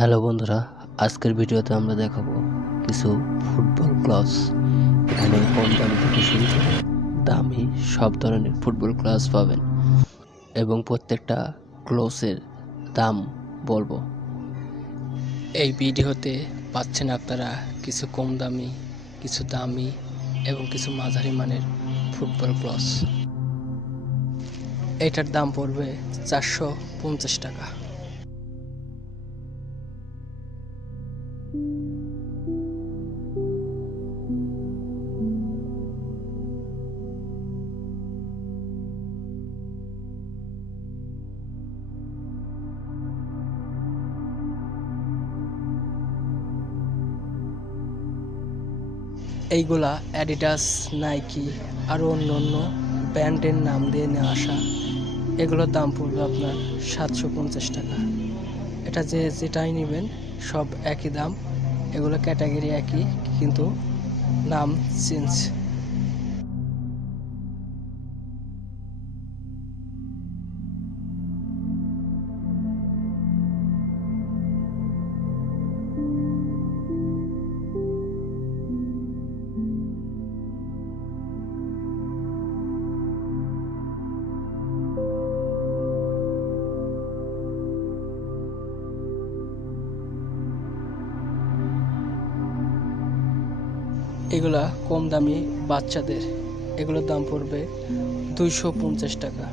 Hello বন্ধুরা, আজকের ভিডিওতে আমরা দেখাবো কিছু ফুটবল ক্লাস। এখানে কম দাম থেকে শুরু করে দামি সব ধরনের ফুটবল ক্লাস পাবেন এবং প্রত্যেকটা ক্লোসের দাম বলব। এই ভিডিওতে পাচ্ছেন আপনারা কিছু কম দামি, কিছু দামি এবং কিছু মাঝারি মানের ফুটবল ক্লস। এটার দাম পড়বে চারশো পঞ্চাশ টাকা। এইগুলা অ্যাডিডাস নাইকি আরও অন্য অন্য ব্র্যান্ডের নাম দিয়ে নিয়ে আসা। এগুলোর দাম পড়বে আপনার সাতশো পঞ্চাশ টাকা। এটা যে যেটাই নেবেন, সব একই দাম। এগুলো ক্যাটাগরি একই, কিন্তু নাম চেঞ্জ এগুলা কম দামি বাচ্চাদের। এগুলোর দাম পড়বে দুইশো পঞ্চাশ টাকা।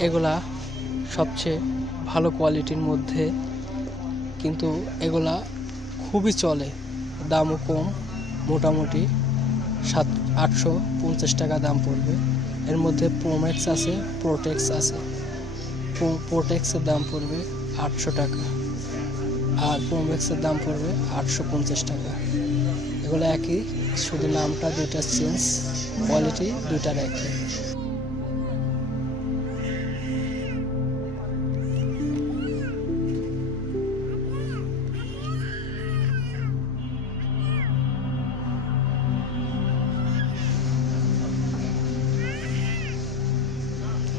এগুলা সবচেয়ে ভালো কোয়ালিটির মধ্যে, কিন্তু এগুলা খুবই চলে। দামও কম, মোটামুটি সাত, আটশো পঞ্চাশ টাকা দাম পড়বে। এর মধ্যে প্রোম্যাক্স আছে প্রোটেক্স আছে। প্রোটেক্সের দাম পড়বে আটশো টাকা। আর প্রোম্যাক্সের দাম পড়বে আটশো পঞ্চাশ টাকা। এগুলো একই, শুধু নামটা, দুইটা, চেঞ্জ কোয়ালিটি দুইটার একই।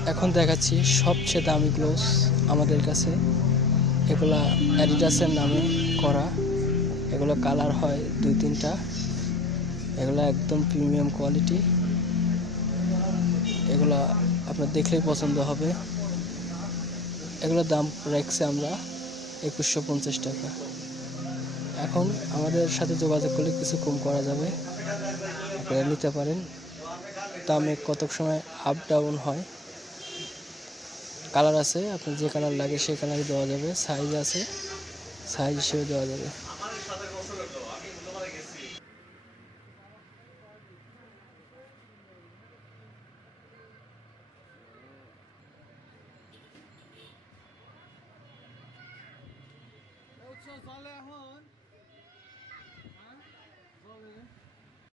এখন দেখাচ্ছি সবচেয়ে দামি গ্লোভস আমাদের কাছে। এগুলা অ্যাডিডাসের নামে করা। এগুলো কালার হয় দুই তিনটা। এগুলো একদম প্রিমিয়াম কোয়ালিটি এগুলো আপনার দেখলেই পছন্দ হবে। এগুলোর দাম রেখছি আমরা একুশশো পঞ্চাশ টাকা। এখন আমাদের সাথে যোগাযোগ করলে কিছু কম করা যাবে। আপনারা নিতে পারেন। দামে কত সময় আপ ডাউন হয়। কালার আছে, আপনার যে কালার লাগে সেই কালারই দেওয়া যাবে সাইজ আছে সাইজ হিসেবে দেওয়া যাবে চলে এখন হ্যাঁ?